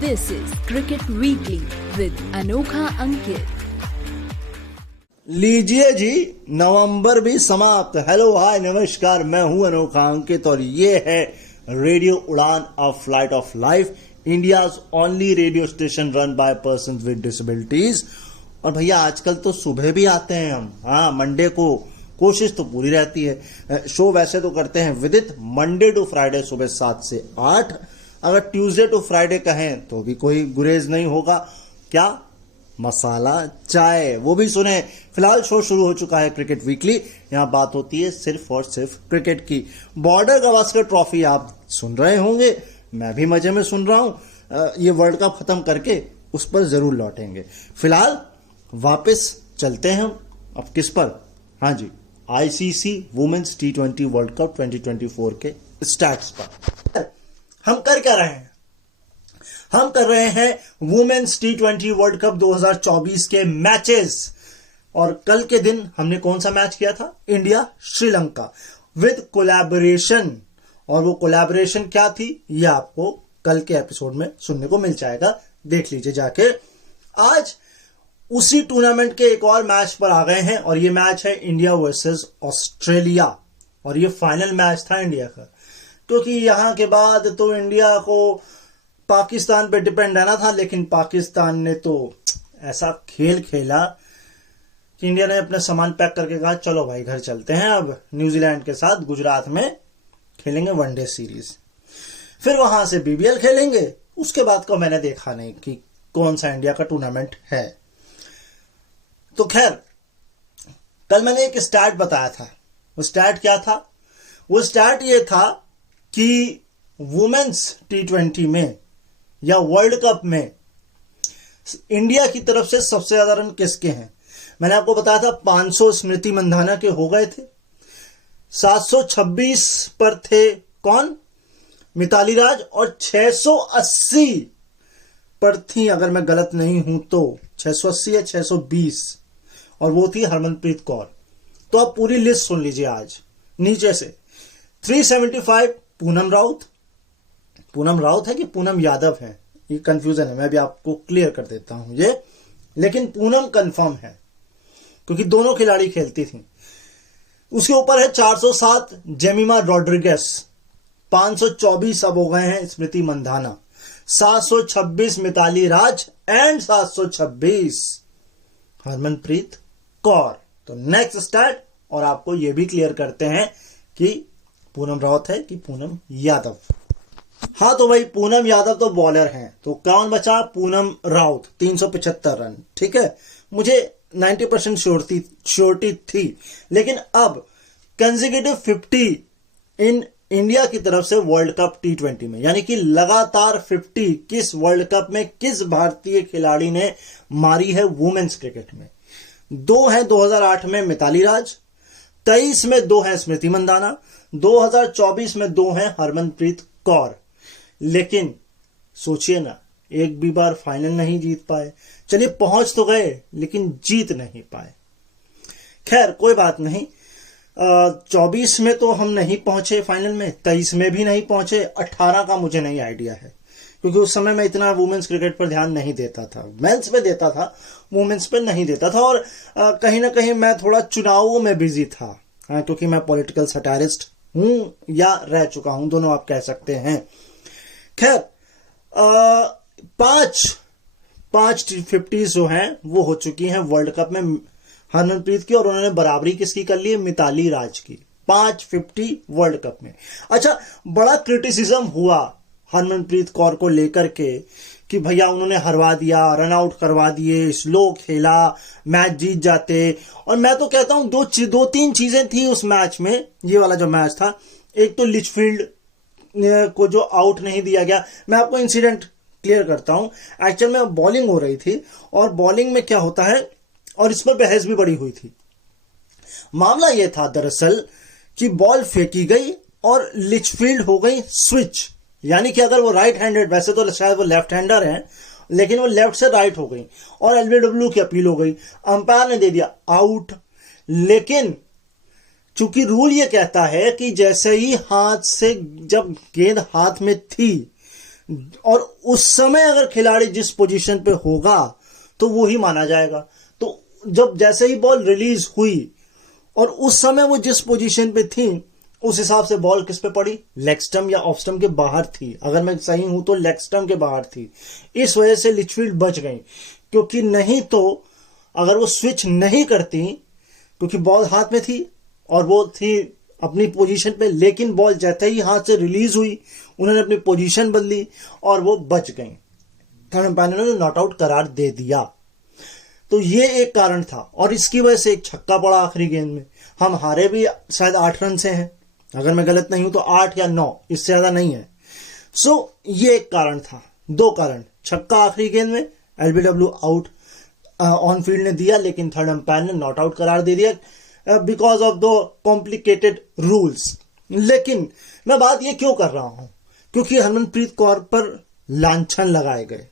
This is Cricket Weekly with Anokha Ankit. लीजिए जी, नवंबर भी समाप्त। हेलो हाय नमस्कार, मैं हूं अनोखा अंकित और ये है रेडियो उड़ान a flight of life, India's only radio station run by persons with disabilities. और भैया आजकल तो सुबह भी आते हैं हम। हाँ, मंडे को कोशिश तो पूरी रहती है। शो वैसे तो करते हैं विदित मंडे टू फ्राइडे सुबह 7 से 8। अगर ट्यूसडे टू फ्राइडे कहें तो भी कोई गुरेज नहीं होगा। क्या मसाला चाय, वो भी सुने। फिलहाल शो शुरू हो चुका है क्रिकेट वीकली। यहाँ बात होती है सिर्फ और सिर्फ क्रिकेट की। बॉर्डर गावस्कर ट्रॉफी आप सुन रहे होंगे, मैं भी मजे में सुन रहा हूँ। ये वर्ल्ड कप खत्म करके उस पर जरूर लौटेंगे। फिलहाल वापस चलते हैं हम अब किस पर? हाँ जी, ICC women's T20 world cup 2024 के स्टैट्स पर। हम कर क्या रहे हैं? हम कर रहे हैं वुमेन्स T20 वर्ल्ड कप 2024 के मैचेस। और कल के दिन हमने कौन सा मैच किया था? India Sri Lanka with collaboration. और वो कोलैबोरेशन क्या थी ये आपको कल के एपिसोड में सुनने को मिल जाएगा, देख लीजिए जाके। आज उसी टूर्नामेंट के एक और मैच पर आ गए हैं और ये मैच है इंडिया वर्सेस ऑस्ट्रेलिया। और ये फाइनल मैच था इंडिया का, क्योंकि यहां के बाद तो इंडिया को पाकिस्तान पे डिपेंड रहना था। लेकिन पाकिस्तान ने तो ऐसा खेल खेला कि इंडिया ने अपना सामान पैक करके कहा चलो भाई घर चलते हैं, अब न्यूजीलैंड के साथ गुजरात में खेलेंगे वनडे सीरीज, फिर वहां से बीबीएल खेलेंगे। उसके बाद को मैंने देखा नहीं कि कौन सा इंडिया का टूर्नामेंट है। तो खैर, कल मैंने एक स्टैट बताया था। वो स्टैट क्या था? वो स्टैट ये था कि वुमेन्स T20 में या वर्ल्ड कप में इंडिया की तरफ से सबसे ज्यादा रन किसके हैं। मैंने आपको बताया था 500 स्मृति मंधाना के हो गए थे। 726 पर थे कौन? मिताली राज। और 680 पर थी, अगर मैं गलत नहीं हूं तो 680 या 620, और वो थी हरमनप्रीत कौर। तो आप पूरी लिस्ट सुन लीजिए आज नीचे से। 375 पूनम राउत। पूनम राउत है कि पूनम यादव है, ये कंफ्यूजन है, मैं भी आपको क्लियर कर देता हूं ये। लेकिन पूनम कंफर्म है क्योंकि दोनों खिलाड़ी खेलती थी। उसके ऊपर है 407 जेमिमा रॉड्रिगेस। 524 अब हो गए हैं स्मृति मंधाना। 726 मिताली राज एंड 726 हरमनप्रीत कौर। तो नेक्स्ट स्टार्ट, और आपको यह भी क्लियर करते हैं कि पूनम राउत है कि पूनम यादव। हाँ तो भाई, पूनम यादव तो बॉलर हैं, तो कौन बचा? पूनम राउत। 375 रन, ठीक है। मुझे 90% श्योरिटी थी। लेकिन अब कंसेक्यूटिव 50 इन इंडिया की तरफ से वर्ल्ड कप T20 में, यानी कि लगातार 50 किस वर्ल्ड कप में किस भारतीय खिलाड़ी ने मारी है वुमेन्स क्रिकेट में? 2 है 2008 में मिताली राज, 23 में 2 है स्मृति मंधाना, 2024 में 2 है हरमनप्रीत कौर। लेकिन सोचिए ना, एक भी बार फाइनल नहीं जीत पाए। चलिए पहुंच तो गए लेकिन जीत नहीं पाए। खैर कोई बात नहीं। 24 में तो हम नहीं पहुंचे फाइनल में, 23 में भी नहीं पहुंचे, 18 का मुझे नहीं आइडिया है क्योंकि उस समय मैं इतना वुमेन्स क्रिकेट पर ध्यान नहीं देता था। मेंस पे देता था, वुमेन्स पे नहीं देता था। और कहीं ना कहीं मैं थोड़ा चुनावों में बिजी था, क्योंकि मैं पॉलिटिकल सटारिस्ट हूं या रह चुका हूं, दोनों आप कह सकते हैं। खैर, 5 T50 जो हैं वो हो चुकी हैं वर्ल्ड कप में हरमनप्रीत की, और उन्होंने बराबरी किसकी कर ली है? मिताली राज की। 550 वर्ल्ड कप में। अच्छा, बड़ा क्रिटिसिज्म हुआ हरमनप्रीत कौर को लेकर के कि भैया उन्होंने हरवा दिया, रन आउट करवा दिए, स्लो खेला, मैच जीत जाते। और मैं तो कहता हूं दो तीन चीजें थी उस मैच में। ये वाला जो मैच था, एक तो लिचफील्ड को जो आउट नहीं दिया गया। मैं आपको इंसिडेंट क्लियर करता हूं। एक्चुअल में बॉलिंग हो रही थी और बॉलिंग में क्या होता है, और इस पर बहस भी बड़ी हुई थी। मामला यह था दरअसल कि बॉल फेंकी गई और लिचफील्ड हो गई स्विच, यानी कि अगर वो राइट हैंडेड, वैसे तो शायद वो लेफ्ट हैंडर है, लेकिन वो लेफ्ट से राइट हो गई और एलबीडब्ल्यू की अपील हो गई। अंपायर ने दे दिया आउट। लेकिन चूंकि रूल ये कहता है कि जैसे ही हाथ से, जब गेंद हाथ में थी और उस समय अगर खिलाड़ी जिस पोजीशन पे होगा तो वो ही माना जाएगा। तो जब जैसे ही बॉल रिलीज हुई और उस समय वो जिस पोजीशन पे थी उस हिसाब से बॉल किस पे पड़ी, लेग स्टंप या ऑफ स्टंप के बाहर थी। अगर मैं सही हूं तो लेग स्टंप के बाहर थी। इस वजह से लिचफील्ड बच गई, क्योंकि नहीं तो अगर वो स्विच नहीं करती, क्योंकि बॉल हाथ में थी और वो थी अपनी पोजीशन पे, लेकिन बॉल जैसे ही हाथ से रिलीज हुई उन्होंने अपनी पोजीशन बदली और वो बच गई। थर्ड अंपायर ने नॉट आउट करार दे दिया। तो ये एक कारण था और इसकी वजह से एक छक्का पड़ा आखिरी गेंद में। हम हारे भी शायद 8 रन से हैं, अगर मैं गलत नहीं हूं तो 8 या 9, इससे ज्यादा नहीं है। ये एक कारण था। 2 कारण, छक्का आखिरी गेंद में, एलबीडब्ल्यू आउट ऑन फील्ड ने दिया, लेकिन थर्ड अंपायर ने नॉट आउट करार दे दिया because of the complicated rules. लेकिन मैं बात ये क्यों कर रहा हूं, क्योंकि हरमनप्रीत कौर पर लांछन लगाए गए,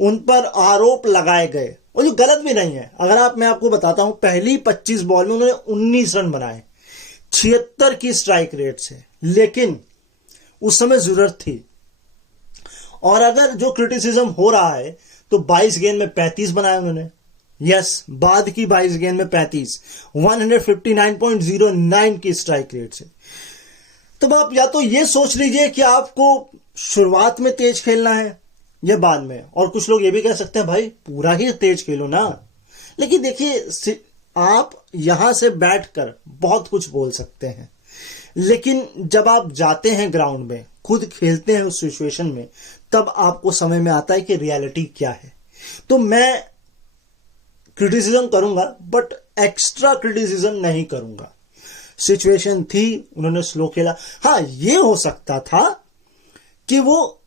उन पर आरोप लगाए गए, और जो गलत भी नहीं है। अगर मैं आपको बताता हूं, पहली 25 बॉल में उन्होंने 19 रन बनाए 76 की स्ट्राइक रेट से, लेकिन उस समय जरूरत थी। और अगर जो क्रिटिसिज्म हो रहा है तो 22 गेंद में 35 बनाए उन्होंने। यस, बाद की 22 गेंद में 35, 159.09 की स्ट्राइक रेट से। तब आप या तो ये सोच लीजिए कि आपको शुरुआत में तेज खेलना है या बाद में, और कुछ लोग ये भी कह सकते हैं भाई पूरा ही तेज खेलो ना। लेकिन देखिए, आप यहां से बैठकर बहुत कुछ बोल सकते हैं, लेकिन जब आप जाते हैं ग्राउंड में, खुद खेलते हैं उस सिचुएशन में, तब आपको समझ में आता है कि रियलिटी क्या है। तो मैं क्रिटिसिज्म करूंगा बट एक्स्ट्रा क्रिटिसिज्म नहीं करूंगा। सिचुएशन थी, उन्होंने स्लो खेला। हाँ, ये हो सकता था कि वो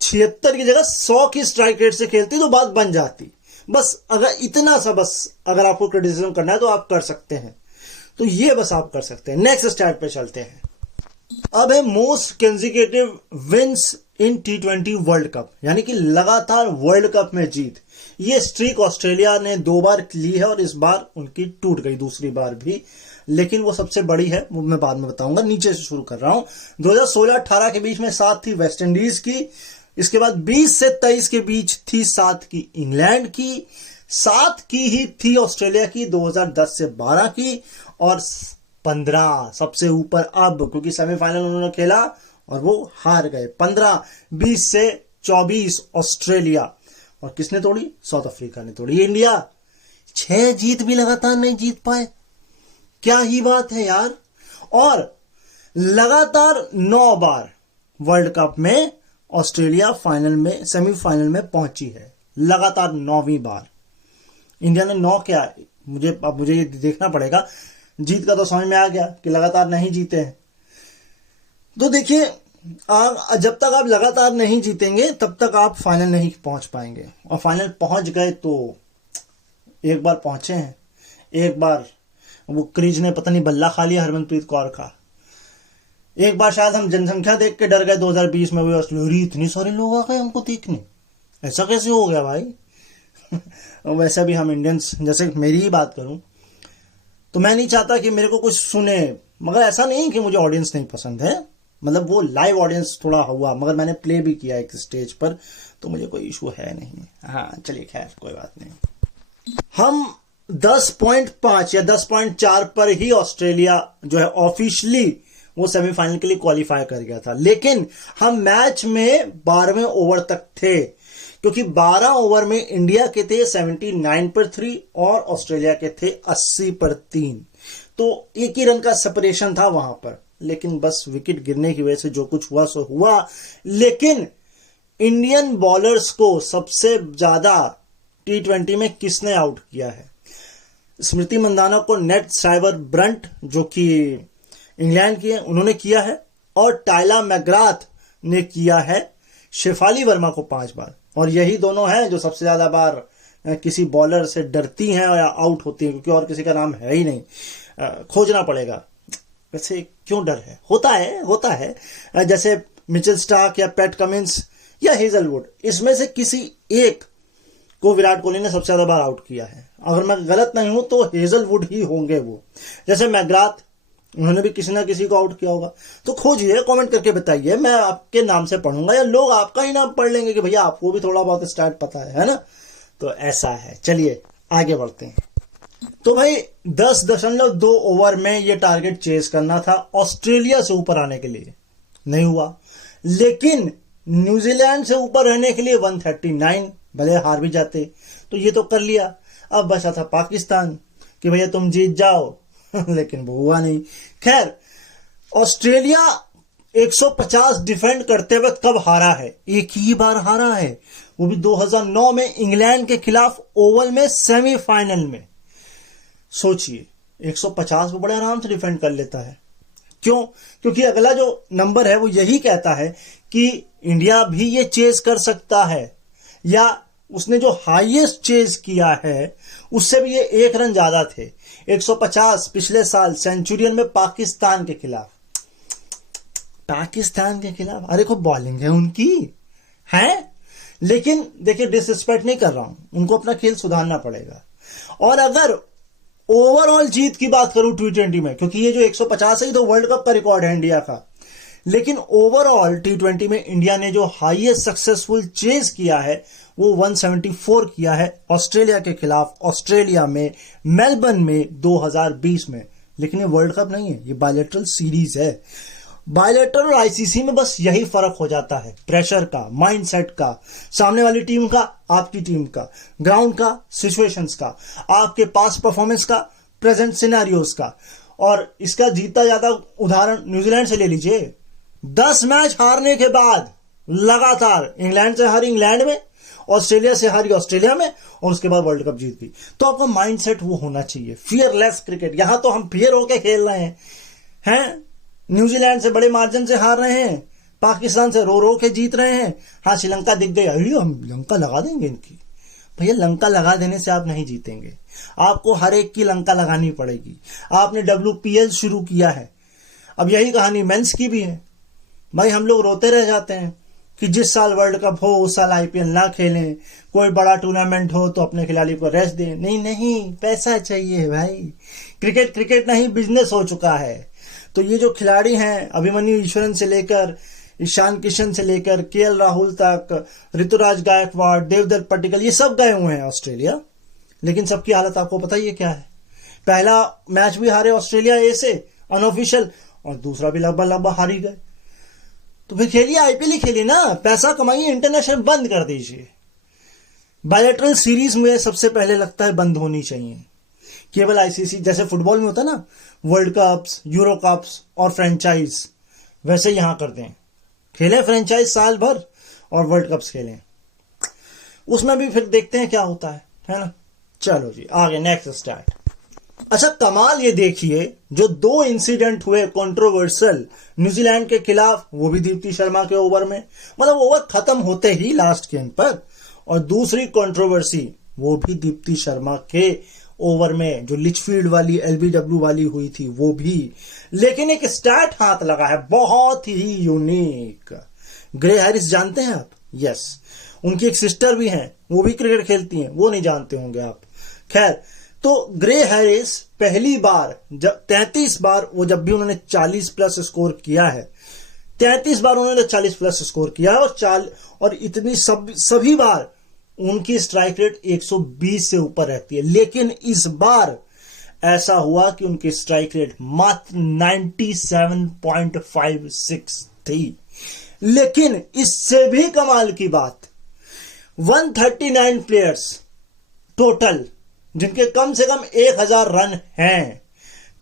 76 की जगह 100 की स्ट्राइक रेट से खेलती तो बात बन जाती। बस अगर इतना सा, बस अगर आपको क्रिटिसिज्म करना है तो आप कर सकते हैं। तो ये बस आप कर सकते हैं। नेक्स्ट स्टार्ट पे चलते हैं। अब है मोस्ट कंसेक्यूटिव विंस इन T20 वर्ल्ड कप, यानी कि लगातार वर्ल्ड कप में जीत। ये स्ट्रीक ऑस्ट्रेलिया ने 2 बार ली है और इस बार उनकी टूट गई, दूसरी बार भी, लेकिन वो सबसे बड़ी है, वो मैं बाद में बताऊंगा। नीचे से शुरू कर रहा हूं। 2016-18 के बीच में 7 थी वेस्ट इंडीज की, इसके बाद 20 से 23 के बीच थी 7 की इंग्लैंड की, 7 की ही थी ऑस्ट्रेलिया की 2010 से 12 की, और 15 सबसे ऊपर अब, क्योंकि सेमीफाइनल उन्होंने खेला और वो हार गए। 15, 20 से 24 ऑस्ट्रेलिया, और किसने तोड़ी? साउथ अफ्रीका ने तोड़ी। इंडिया 6 जीत भी लगातार नहीं जीत पाए, क्या ही बात है यार। और लगातार 9 बार वर्ल्ड कप में ऑस्ट्रेलिया फाइनल में, सेमीफाइनल में पहुंची है, लगातार 9वीं बार। इंडिया ने 9 क्या, मुझे ये देखना पड़ेगा। जीत का तो समझ में आ गया कि लगातार नहीं जीते हैं। तो देखिए, जब तक आप लगातार नहीं जीतेंगे तब तक आप फाइनल नहीं पहुंच पाएंगे, और फाइनल पहुंच गए तो एक बार पहुंचे हैं, एक बार वो क्रीज ने पता नहीं बल्ला खा लिया हरमनप्रीत कौर का। एक बार शायद हम जनसंख्या देख के डर गए 2020 में, वो इतनी सारे लोग आ गए हमको देखने, ऐसा कैसे हो गया भाई। वैसे भी हम इंडियंस, जैसे मेरी ही बात करूं तो मैं नहीं चाहता कि मेरे को कुछ सुने, मगर ऐसा नहीं कि मुझे ऑडियंस नहीं पसंद है, मतलब वो लाइव ऑडियंस थोड़ा हुआ, मगर मैंने प्ले भी किया एक स्टेज पर, तो मुझे कोई इशू है नहीं। हाँ चलिए, खैर कोई बात नहीं। हम 10.5 या 10.4 पर ही ऑस्ट्रेलिया जो है ऑफिशियली वो सेमीफाइनल के लिए क्वालिफाई कर गया था, लेकिन हम मैच में 12वें ओवर तक थे, क्योंकि 12 ओवर में इंडिया के थे 79 पर 3 और ऑस्ट्रेलिया के थे 80 पर 3, तो एक ही रन का सेपरेशन था वहां पर। लेकिन बस विकेट गिरने की वजह से जो कुछ हुआ सो हुआ। लेकिन इंडियन बॉलर्स को सबसे ज्यादा T20 में किसने आउट किया है? स्मृति मंदाना को नेट साइवर ब्रंट, जो कि इंग्लैंड की है, उन्होंने किया है, और टाइला मैकग्राथ ने किया है शेफाली वर्मा को 5 बार। और यही दोनों हैं जो सबसे ज्यादा बार किसी बॉलर से डरती हैं या आउट होती हैं, क्योंकि और किसी का नाम है ही नहीं, खोजना पड़ेगा। वैसे क्यों डर है? होता है जैसे मिचेल स्टार्क या पैट कमिंस या हेजलवुड, इसमें से किसी एक को विराट कोहली ने सबसे ज्यादा बार आउट किया है। अगर मैं गलत नहीं हूं तो हेजलवुड ही होंगे वो। जैसे मैकग्राथ उन्होंने भी किसी ना किसी को आउट किया होगा। तो खोजिए, कमेंट करके बताइए, मैं आपके नाम से पढ़ूंगा या लोग आपका ही नाम पढ़ लेंगे कि भैया आपको भी थोड़ा बहुत स्टैट पता है ना। तो ऐसा है। चलिए आगे बढ़ते हैं। तो भाई 10.2 ओवर में ये टारगेट चेज करना था ऑस्ट्रेलिया से ऊपर आने के लिए, नहीं हुआ। लेकिन न्यूजीलैंड से ऊपर रहने के लिए 139, भले हार भी जाते तो ये तो कर लिया। अब बचा था पाकिस्तान कि भैया तुम जीत जाओ लेकिन वो हुआ नहीं। खैर, ऑस्ट्रेलिया 150 डिफेंड करते वक्त कब हारा है? एक ही बार हारा है, वो भी 2009 में इंग्लैंड के खिलाफ ओवल में सेमीफाइनल में। सोचिए 150 वो बड़े आराम से डिफेंड कर लेता है। क्यों? क्योंकि अगला जो नंबर है वो यही कहता है कि इंडिया भी ये चेज कर सकता है, या उसने जो हाईएस्ट चेज किया है उससे भी ये 1 रन ज्यादा थे। 150 पिछले साल सेंचुरियन में पाकिस्तान के खिलाफ। पाकिस्तान के खिलाफ, अरे खूब बॉलिंग है उनकी है, लेकिन देखिए डिसरिस्पेक्ट नहीं कर रहा हूं, उनको अपना खेल सुधारना पड़ेगा। और अगर ओवरऑल जीत की बात करूं T20 में, क्योंकि ये जो 150 है ये तो वर्ल्ड कप का रिकॉर्ड है इंडिया का, लेकिन ओवरऑल T20 में इंडिया ने जो हाईएस्ट सक्सेसफुल चेज किया है वो 174 किया है ऑस्ट्रेलिया के खिलाफ, ऑस्ट्रेलिया में मेलबर्न में 2020 में। लेकिन ये वर्ल्ड कप नहीं है, ये बायलैटरल सीरीज है। बायलैटरल और आईसीसी में बस यही फर्क हो जाता है, प्रेशर का, माइंडसेट का, सामने वाली टीम का, आपकी टीम का, ग्राउंड का, सिचुएशंस का, आपके पास परफॉर्मेंस का, प्रेजेंट सिनेरियोस का। और इसका जीता जाता उदाहरण न्यूजीलैंड से ले लीजिए। 10 मैच हारने के बाद लगातार इंग्लैंड से हारी इंग्लैंड में, ऑस्ट्रेलिया से हारी ऑस्ट्रेलिया में, और उसके बाद वर्ल्ड कप जीत गई। तो आपका माइंडसेट वो होना चाहिए, फियरलेस क्रिकेट। यहां तो हम फियर होके खेल रहे हैं। न्यूजीलैंड से बड़े मार्जिन से हार रहे हैं, पाकिस्तान से रो रो के जीत रहे हैं। हाँ, श्रीलंका दिख गई, अरे हम लंका लगा देंगे इनकी। भैया लंका लगा देने से आप नहीं जीतेंगे, आपको हर एक की लंका लगानी पड़ेगी। आपने WPL शुरू किया है, अब यही कहानी मेंस की भी है। भाई हम लोग रोते रह जाते हैं कि जिस साल वर्ल्ड कप हो उस साल IPL ना खेलें, कोई बड़ा टूर्नामेंट हो तो अपने खिलाड़ी को रेस्ट दें। नहीं, पैसा चाहिए भाई। क्रिकेट नहीं, बिजनेस हो चुका है। तो ये जो खिलाड़ी हैं, अभिमन्यु ईश्वरन से लेकर ईशान किशन से लेकर KL राहुल तक, ऋतुराज गायकवाड़, देवदत्त पट्टिकल, ये सब गए हुए हैं ऑस्ट्रेलिया। लेकिन सबकी हालत आपको पता ही है क्या है। पहला मैच भी हारे ऑस्ट्रेलिया ए से अनऑफिशियल, और दूसरा भी लगभग हार ही गए। तो फिर खेलिए, IPL ही खेलिए ना, पैसा कमाइए, इंटरनेशनल बंद कर दीजिए। बायलैटरल सीरीज मुझे सबसे पहले लगता है बंद होनी चाहिए। केवल ICC, जैसे फुटबॉल में होता है ना, वर्ल्ड कप्स, यूरो कप्स और फ्रेंचाइज, वैसे यहां कर दें। खेलें फ्रेंचाइज साल भर और वर्ल्ड कप्स खेलें, उसमें भी फिर देखते हैं क्या होता है ना। चलो जी आगे, नेक्स्ट स्टार्ट। अच्छा, कमाल ये देखिए, जो 2 इंसिडेंट हुए कंट्रोवर्शियल न्यूजीलैंड के खिलाफ, वो भी दीप्ति शर्मा के ओवर में, मतलब ओवर खत्म होते ही लास्ट गेंद पर। और दूसरी कंट्रोवर्सी वो भी दीप्ति शर्मा के ओवर में, जो लिचफील्ड वाली LBW वाली हुई थी वो भी। लेकिन एक स्टैट हाथ लगा है बहुत ही यूनिक। ग्रे हैरिस जानते हैं आप? यस, उनकी एक सिस्टर भी हैं, वो भी क्रिकेट खेलती हैं, वो नहीं जानते होंगे आप। खैर, तो ग्रे हैरिस पहली बार, जब 33 बार वो जब भी उन्होंने 40 प्लस स्कोर किया है, 33 बार उन्होंने 40 प्लस स्कोर किया है, और इतनी सभी बार उनकी स्ट्राइक रेट 120 से ऊपर रहती है। लेकिन इस बार ऐसा हुआ कि उनकी स्ट्राइक रेट मात्र 97.56 थी। लेकिन इससे भी कमाल की बात, 139 प्लेयर्स टोटल, जिनके कम से कम 1000 रन हैं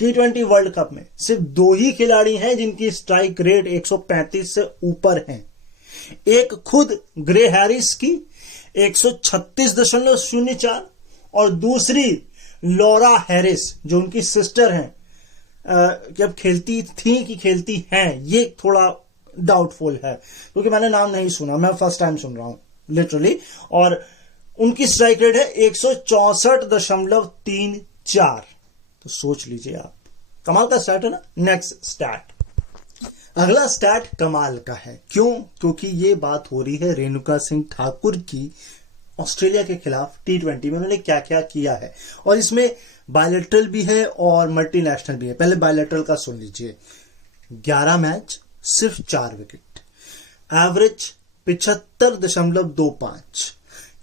T20 वर्ल्ड कप में, सिर्फ 2 ही खिलाड़ी हैं जिनकी स्ट्राइक रेट 135 से ऊपर है। एक खुद ग्रे हैरिस की 136.04, और दूसरी लॉरा हैरिस जो उनकी सिस्टर हैं, जब खेलती थी कि खेलती हैं ये थोड़ा डाउटफुल है, क्योंकि मैंने नाम नहीं सुना, मैं फर्स्ट टाइम सुन रहा हूं लिटरली। और उनकी स्ट्राइक रेट है 164.34। तो सोच लीजिए आप, कमाल का स्टैट है ना। नेक्स्ट स्टैट, अगला स्टैट कमाल का है। क्यों? क्योंकि ये बात हो रही है रेणुका सिंह ठाकुर की ऑस्ट्रेलिया के खिलाफ T20 में उन्होंने क्या क्या किया है, और इसमें बायलैटरल भी है और मल्टीनेशनल भी है। पहले बायलैटरल का सुन लीजिए। 11 मैच, सिर्फ 4 विकेट, एवरेज 75.25,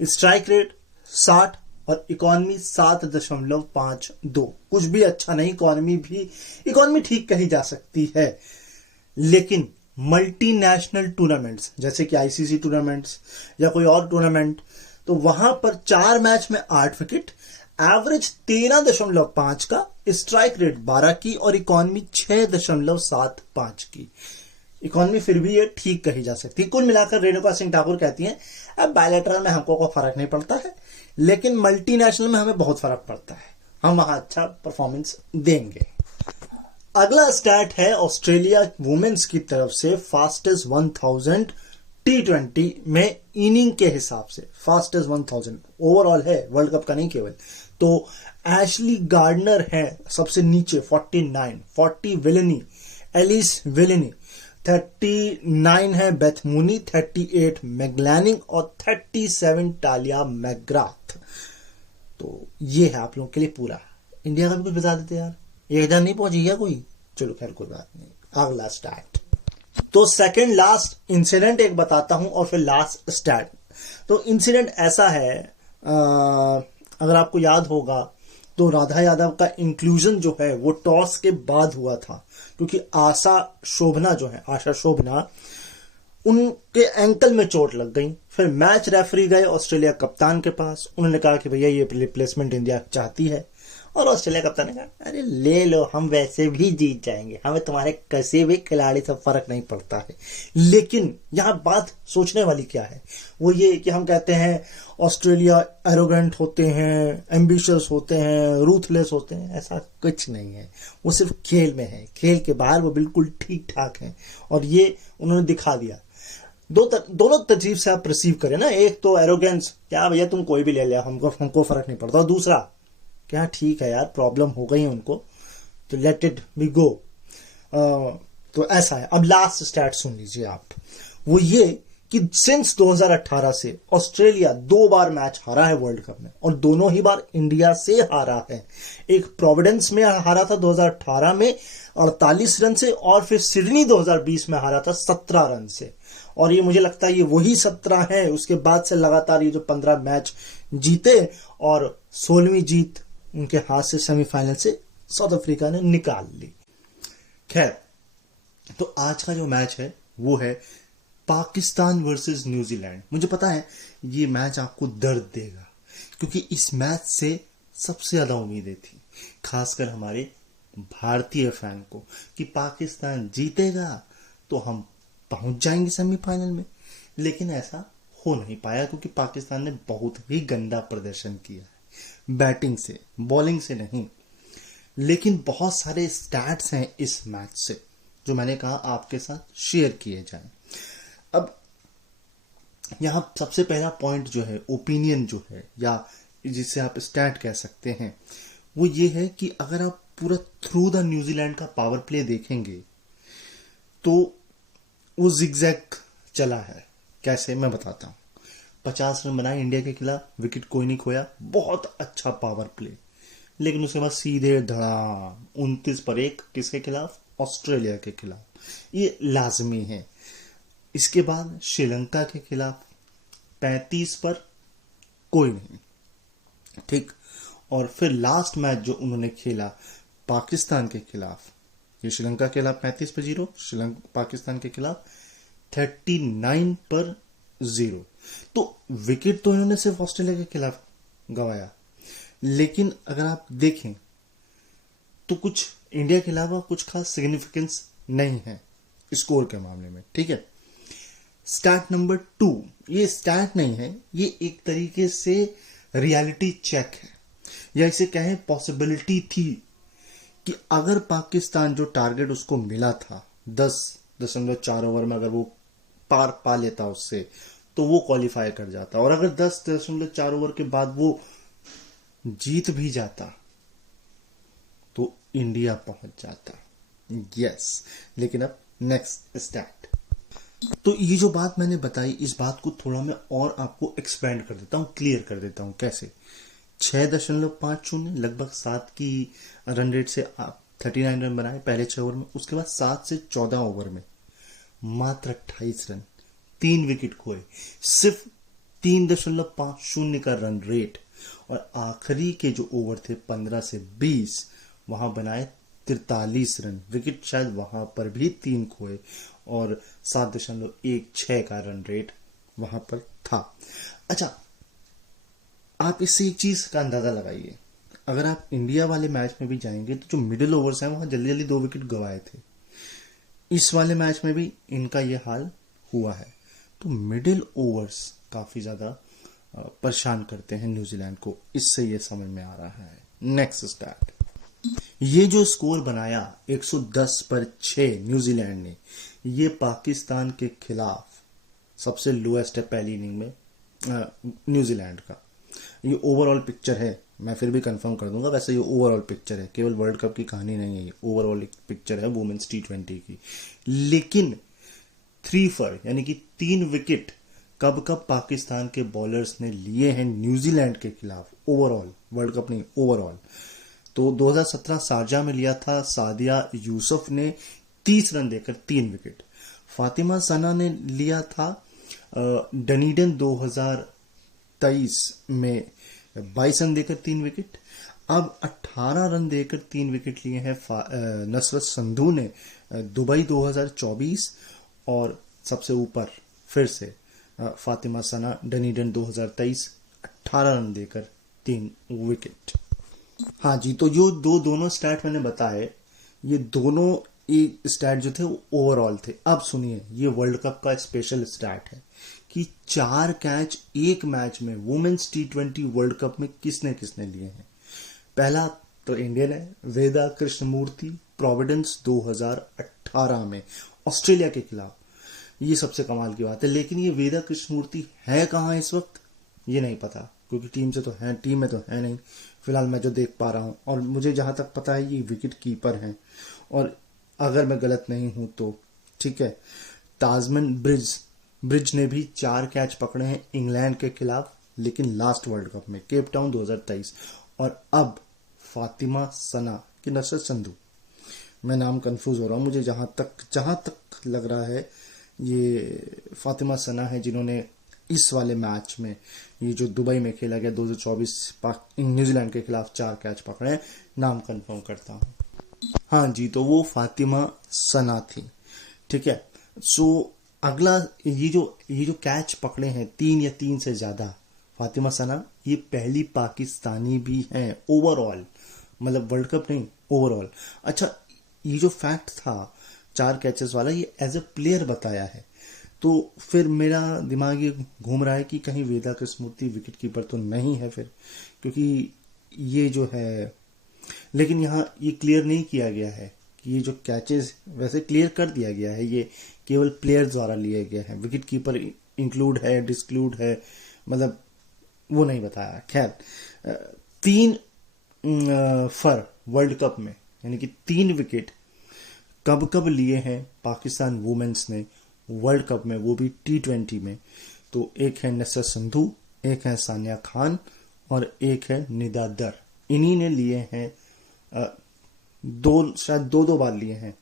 स्ट्राइक रेट 60 और इकोनॉमी 7.52। कुछ भी अच्छा नहीं, इकोनॉमी ठीक कही जा सकती है, लेकिन मल्टीनेशनल टूर्नामेंट्स जैसे कि आईसीसी टूर्नामेंट्स या कोई और टूर्नामेंट, तो वहां पर 4 मैच में 8 विकेट, एवरेज 13.5 का, स्ट्राइक रेट 12 की और इकोनॉमी 6.75 की। इकोनॉमी फिर भी ये ठीक कही जा सकती है। कुल मिलाकर रेणुका सिंह ठाकुर कहती हैं अब बायलैटरल में हमको कोई फर्क नहीं पड़ता है, लेकिन मल्टीनेशनल में हमें बहुत फर्क पड़ता है, हम वहां अच्छा परफॉर्मेंस देंगे। अगला स्टैट है ऑस्ट्रेलिया वुमेन्स की तरफ से फास्टेस्ट 1000 T20 में इनिंग के हिसाब से। फास्टेस्ट 1000 ओवरऑल है, वर्ल्ड कप का नहीं केवल। तो एशली गार्डनर है सबसे नीचे 49, 40 विलेनी, एलिस विलेनी, 39 है बेथ मूनी, 38 मैग्लैनिंग और 37 टालिया मैकग्राथ। तो ये है आप लोगों के लिए पूरा। इंडिया का भी कुछ बता देते यार, 1000 नहीं पहुंची क्या कोई? चलो खैर कोई बात नहीं। अगला स्टैट, तो सेकंड लास्ट इंसिडेंट एक बताता हूं और फिर लास्ट स्टैट। तो इंसिडेंट ऐसा है, अगर आपको याद होगा तो राधा यादव का इंक्लूजन जो है वो टॉस के बाद हुआ था, क्योंकि आशा शोभना उनके एंकल में चोट लग गई। फिर मैच रेफरी गए ऑस्ट्रेलिया कप्तान के पास, उन्होंने कहा कि भैया ये रिप्लेसमेंट इंडिया चाहती है, और ऑस्ट्रेलिया कप्तान ने कहा अरे ले लो, हम वैसे भी जीत जाएंगे, हमें तुम्हारे किसी भी खिलाड़ी से फर्क नहीं पड़ता है। लेकिन यहां बात सोचने वाली क्या है, वो ये कि हम कहते हैं ऑस्ट्रेलिया एरोगेंट होते हैं, एम्बिशियस होते हैं, रूथलेस होते हैं। ऐसा कुछ नहीं है, वो सिर्फ खेल में है, खेल के बाहर वो बिल्कुल ठीक ठाक है, और ये उन्होंने दिखा दिया। दोनों तरजीब से आप रिसीव करें ना, एक तो एरोगेंस, क्या भैया तुम कोई भी ले लिया, हमको फर्क नहीं पड़ता, और दूसरा क्या ठीक है यार, प्रॉब्लम हो गई है उनको, तो लेट इट बी गो। तो ऐसा है। अब लास्ट स्टैट सुन लीजिए आप, वो ये कि सिंस 2018 से ऑस्ट्रेलिया 2 बार मैच हारा है वर्ल्ड कप में, और दोनों ही बार इंडिया से हारा है। एक प्रोविडेंस में हारा था 2018 में 48 रन से, और फिर सिडनी 2020 में हारा था 17 रन से। और ये मुझे लगता है ये वही 17 है, उसके बाद से लगातार ये जो 15 मैच जीते, और 16वीं जीत उनके हाथ से सेमीफाइनल से साउथ अफ्रीका ने निकाल ली। खैर, तो आज का जो मैच है वो है पाकिस्तान वर्सेस न्यूजीलैंड। मुझे पता है ये मैच आपको दर्द देगा, क्योंकि इस मैच से सबसे ज्यादा उम्मीदें थी, खासकर हमारे भारतीय फैन को, कि पाकिस्तान जीतेगा तो हम पहुंच जाएंगे सेमीफाइनल में। लेकिन ऐसा हो नहीं पाया, क्योंकि पाकिस्तान ने बहुत ही गंदा प्रदर्शन किया है, बैटिंग से, बॉलिंग से नहीं। लेकिन बहुत सारे स्टैट्स हैं इस मैच से जो मैंने कहा आपके साथ शेयर किए जाएं। अब यहां सबसे पहला पॉइंट जो है, ओपिनियन जो है, या जिसे आप स्टैट कह सकते हैं, वो ये है कि अगर आप पूरा थ्रू द न्यूजीलैंड का पावर प्ले देखेंगे तो वो जिगजैग चला है। कैसे, मैं बताता हूं। 50 रन बनाए इंडिया के खिलाफ, विकेट कोई नहीं खोया, बहुत अच्छा पावर प्ले। लेकिन उसके बाद सीधे धड़ाम 29 पर 1 किसके खिलाफ? ऑस्ट्रेलिया के खिलाफ। ये लाजमी है। इसके बाद श्रीलंका के खिलाफ 35 पर कोई नहीं, ठीक। और फिर लास्ट मैच जो उन्होंने खेला पाकिस्तान के खिलाफ, ये श्रीलंका के खिलाफ 35 पर 0, पाकिस्तान के खिलाफ 39 पर 0। तो विकेट तो इन्होंने सिर्फ ऑस्ट्रेलिया के खिलाफ गंवाया, लेकिन अगर आप देखें तो कुछ इंडिया के अलावा कुछ खास सिग्निफिकेंस नहीं है स्कोर के मामले में, ठीक है। स्टैट नंबर 2, ये स्टैट नहीं है, ये एक तरीके से रियलिटी चेक है, या इसे कहें पॉसिबिलिटी थी कि अगर पाकिस्तान जो टारगेट उसको मिला था 10.4 ओवर में, अगर वो पार पा लेता उससे, तो वो क्वालिफाई कर जाता। और अगर 10.4 ओवर के बाद वो जीत भी जाता तो इंडिया पहुंच जाता। यस, लेकिन अब नेक्स्ट स्टैट। तो ये जो बात मैंने बताई, इस बात को थोड़ा मैं और आपको एक्सपेंड कर देता हूँ, क्लियर कर देता हूँ। कैसे? 6.50 लगभग 7 की रन रेट से आप 39 रन बनाए पहले 6 ओवर में। उसके बाद 7 से 14 ओवर में मात्र 28 रन, 3 विकेट खोए, सिर्फ 3.50 का रन रेट। और आखिरी के जो ओवर थे 15 से 20, वहां बनाए 43 रन, विकेट शायद वहां पर भी 3 खोए और 7.16 का रन रेट वहां पर था। अच्छा, आप इससे एक चीज का अंदाजा लगाइए, अगर आप इंडिया वाले मैच में भी जाएंगे तो जो मिडिल ओवर्स हैं वहां जल्दी जल्दी 2 विकेट गंवाए थे। इस वाले मैच में भी इनका ये हाल हुआ है। तो मिडिल ओवर्स काफी ज्यादा परेशान करते हैं न्यूजीलैंड को, इससे ये समझ में आ रहा है। नेक्स्ट स्टार्ट, ये जो स्कोर बनाया 110 पर 6 न्यूजीलैंड ने, ये पाकिस्तान के खिलाफ सबसे लोएस्ट है पहली इनिंग में न्यूजीलैंड का। ये ओवरऑल पिक्चर है, मैं फिर भी कंफर्म कर दूंगा। वैसे ये ओवरऑल पिक्चर है, केवल वर्ल्ड कप की कहानी नहीं है, ये ओवरऑल एक पिक्चर है वुमेन्स T20 की। लेकिन 3 फॉर यानी कि 3 विकेट कब कब पाकिस्तान के बॉलर्स ने लिए हैं न्यूजीलैंड के खिलाफ, ओवरऑल, वर्ल्ड कप नहीं, ओवरऑल। तो 2017 शारजा में लिया था सादिया यूसुफ ने 30 रन देकर 3 विकेट। फातिमा सना ने लिया था डनीडन 2023 में 22 रन देकर 3 विकेट। अब 18 रन देकर 3 विकेट लिए हैं नसरत संधू ने दुबई 2024। और सबसे ऊपर फिर से फातिमा सना डनीडन 2023, 18 रन देकर 3 विकेट। हाँ जी, तो जो दोनों स्टैट मैंने बताए, ये दोनों स्टैट जो थे वो ओवरऑल थे। अब सुनिए, ये वर्ल्ड कप का स्पेशल स्टैट है कि 4 कैच एक मैच में वुमेन्स T20 वर्ल्ड कप में किसने किसने लिए हैं। पहला तो इंडियन है, वेदा कृष्णमूर्ति, प्रोविडेंस 2018 में ऑस्ट्रेलिया के खिलाफ। ये सबसे कमाल की बात है। लेकिन ये वेदा कृष्णमूर्ति है कहाँ इस वक्त, ये नहीं पता, क्योंकि टीम में तो है नहीं फिलहाल, मैं जो देख पा रहा हूं। और मुझे जहां तक पता है ये विकेट कीपर हैं, और अगर मैं गलत नहीं हूं तो ठीक है। ताजमन ब्रिज ने भी 4 कैच पकड़े हैं इंग्लैंड के खिलाफ, लेकिन लास्ट वर्ल्ड कप में केप टाउन 2023। और अब फातिमा सना की नसरत संधू, मैं नाम कंफ्यूज हो रहा हूं, मुझे जहां तक लग रहा है ये फातिमा सना है जिन्होंने इस वाले मैच में, ये जो दुबई में खेला गया 2024 न्यूजीलैंड के खिलाफ, 4 कैच पकड़े। नाम कंफर्म करता हूं, हाँ जी, तो वो फातिमा सना थी, ठीक है। सो अगला, ये जो कैच पकड़े हैं 3 या 3 से ज्यादा, फातिमा सना ये पहली पाकिस्तानी भी हैं ओवरऑल, मतलब वर्ल्ड कप नहीं, ओवरऑल। अच्छा, ये जो फैक्ट था 4 कैचेस वाला, ये एज ए प्लेयर बताया है। तो फिर मेरा दिमाग ये घूम रहा है कि कहीं वेदा कृष्णमूर्ति विकेट कीपर तो नहीं है फिर, क्योंकि ये जो है, लेकिन यहाँ ये क्लियर नहीं किया गया है कि ये जो कैचेस, वैसे क्लियर कर दिया गया है ये केवल प्लेयर द्वारा लिए गए हैं, विकेट कीपर इंक्लूड है डिस्क्लूड है, मतलब वो नहीं बताया। खैर, 3 फॉर वर्ल्ड कप में यानी कि 3 विकेट कब कब लिए हैं पाकिस्तान वुमेन्स ने वर्ल्ड कप में, वो भी T20 में। तो एक है नसरत संधू, एक है सानिया खान और एक है निदा दर। इन्हीं ने लिए हैं, शायद दो बार लिए हैं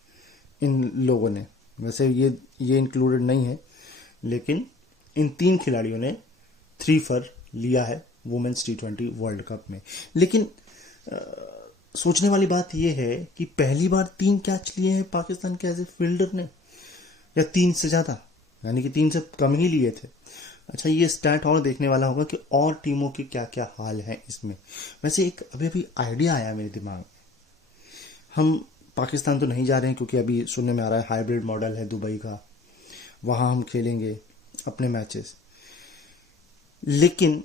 इन लोगों ने। वैसे ये इंक्लूडेड नहीं है, लेकिन इन 3 खिलाड़ियों ने 3 फॉर लिया है वुमेन्स T20 वर्ल्ड कप में। लेकिन सोचने वाली बात यह है कि पहली बार 3 कैच लिए हैं पाकिस्तान के एज ए फील्डर ने, या 3 से ज्यादा, यानी कि 3 से कम ही लिए थे। अच्छा, ये स्टैट और देखने वाला होगा कि और टीमों के क्या क्या हाल है इसमें। वैसे एक अभी आइडिया आया मेरे दिमाग में, हम पाकिस्तान तो नहीं जा रहे हैं क्योंकि अभी सुनने में आ रहा है हाइब्रिड मॉडल है दुबई का, वहां हम खेलेंगे अपने मैचेस। लेकिन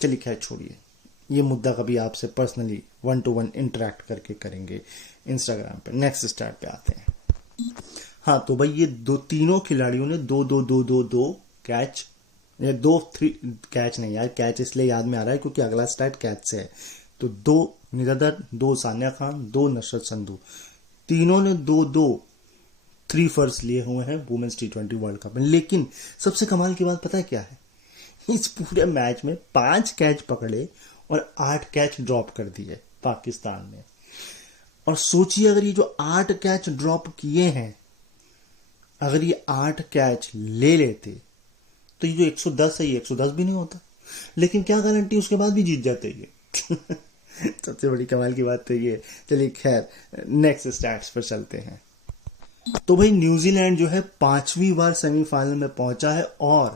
चलिए खैर छोड़िए, ये मुद्दा कभी आपसे पर्सनली 1-to-1 इंटरेक्ट करके करेंगे इंस्टाग्राम पे। नेक्स्ट स्टार्ट पे आते हैं। हाँ, तो भाई ये तीनों खिलाड़ियों ने 2 कैच, या 3 कैच नहीं यार, कैच इसलिए याद में आ रहा है क्योंकि अगला स्टार्ट कैच से है। तो 2 निदा दर, 2 सानिया खान, 2 नसरत संधू, तीनों ने 2 3 फर्स्ट लिए हुए हैं वुमेन्स T20 वर्ल्ड कप में। लेकिन सबसे कमाल की बात पता है क्या है? इस पूरे मैच में 5 कैच पकड़े और 8 कैच ड्रॉप कर दिए पाकिस्तान ने। और सोचिए अगर ये जो 8 कैच ड्रॉप किए हैं, अगर ये 8 कैच ले लेते तो ये जो 110 है ये 110 भी नहीं होता। लेकिन क्या गारंटी उसके बाद भी जीत जाते ये। सबसे बड़ी कमाल की बात तो ये। चलिए खैर, नेक्स्ट स्टैट्स पर चलते हैं। तो भाई न्यूजीलैंड जो है 5वीं बार सेमीफाइनल में पहुंचा है और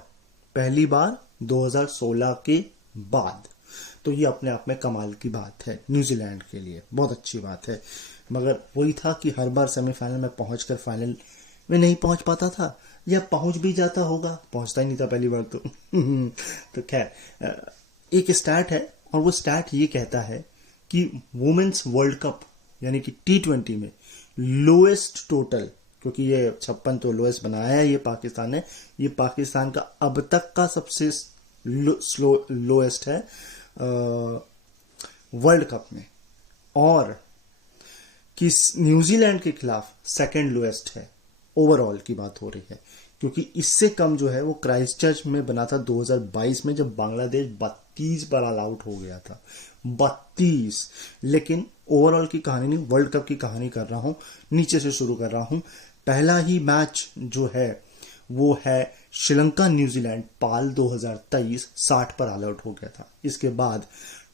पहली बार 2016 के बाद। तो ये अपने आप में कमाल की बात है न्यूजीलैंड के लिए, बहुत अच्छी बात है। मगर वही था कि हर बार सेमीफाइनल में पहुंचकर फाइनल में नहीं पहुंच पाता था, या पहुंच भी जाता होगा, पहुंचता ही नहीं था पहली बार तो। तो खैर, एक स्टैट है और वो स्टैट ये कहता है कि वुमेन्स वर्ल्ड कप यानी कि T20 में लोएस्ट टोटल, क्योंकि ये 56 तो लोएस्ट बनाया है ये पाकिस्तान ने, ये पाकिस्तान का अब तक का सबसे लोएस्ट है वर्ल्ड कप में, और कि न्यूजीलैंड के खिलाफ सेकंड लोएस्ट है। ओवरऑल की बात हो रही है, क्योंकि इससे कम जो है वो क्राइस्टचर्च में बना था 2022 में, जब बांग्लादेश 32 पर ऑल आउट हो गया था। 32। लेकिन ओवरऑल की कहानी नहीं, वर्ल्ड कप की कहानी कर रहा हूं, नीचे से शुरू कर रहा हूं। पहला ही मैच जो है वो है श्रीलंका न्यूजीलैंड पाल 2023, 60 पर ऑल आउट हो गया था। इसके बाद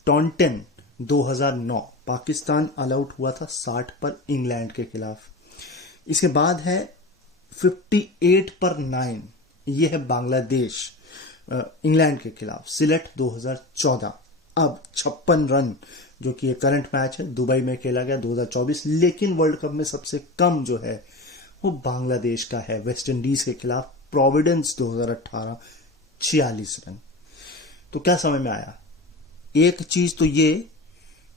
टॉन्टेन 2009 पाकिस्तान ऑल आउट हुआ था 60 पर इंग्लैंड के खिलाफ। इसके बाद है 58 पर 9, ये है बांग्लादेश इंग्लैंड के खिलाफ, सिलेट 2014। अब 56 रन जो कि करंट मैच है दुबई में खेला गया 2024, लेकिन वर्ल्ड कप में सबसे कम जो है वो बांग्लादेश का है वेस्ट इंडीज के खिलाफ, प्रोविडेंस 2018, 46 रन। तो क्या समझ में आया? एक चीज तो ये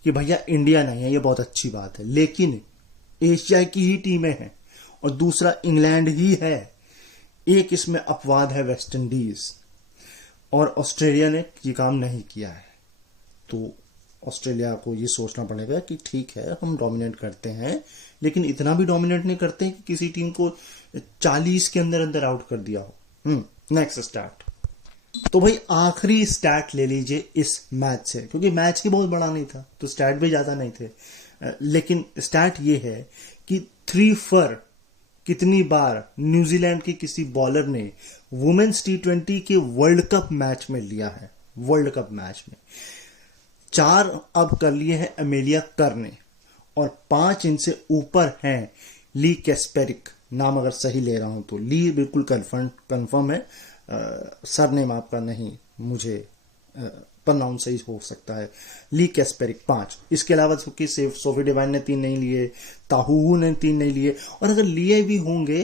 कि भैया इंडिया नहीं है, ये बहुत अच्छी बात है, लेकिन एशिया की ही टीमें हैं, और दूसरा इंग्लैंड ही है। एक इसमें अपवाद है वेस्ट इंडीज, और ऑस्ट्रेलिया ने ये काम नहीं किया है। तो ऑस्ट्रेलिया को ये सोचना पड़ेगा कि ठीक है हम डोमिनेट करते हैं, लेकिन इतना भी डोमिनेट नहीं करते हैं कि किसी टीम को 40 के अंदर अंदर आउट कर दिया हो। Next stat. तो भाई आखिरी स्टैट ले लीजिए इस मैच से, क्योंकि मैच की बहुत बड़ा नहीं था तो स्टैट भी ज्यादा नहीं थे, लेकिन स्टैट ये है कि 3 फर कितनी बार न्यूजीलैंड के किसी बॉलर ने वुमेन्स T20 के वर्ल्ड कप मैच में लिया है। वर्ल्ड कप मैच में 4 अब कर लिए हैं एमेलिया कर ने, और 5 इनसे ऊपर हैं ली कैस्पेरिक, नाम अगर सही ले रहा हूं तो ली बिल्कुल कंफर्म है, सरनेम आपका नहीं, मुझे प्रोनाउंस सही हो सकता है, ली कैस्पेरिक 5। इसके अलावा सोफी डिवाइन ने 3 नहीं लिए, ताहू ने 3 नहीं लिए, और अगर लिए भी होंगे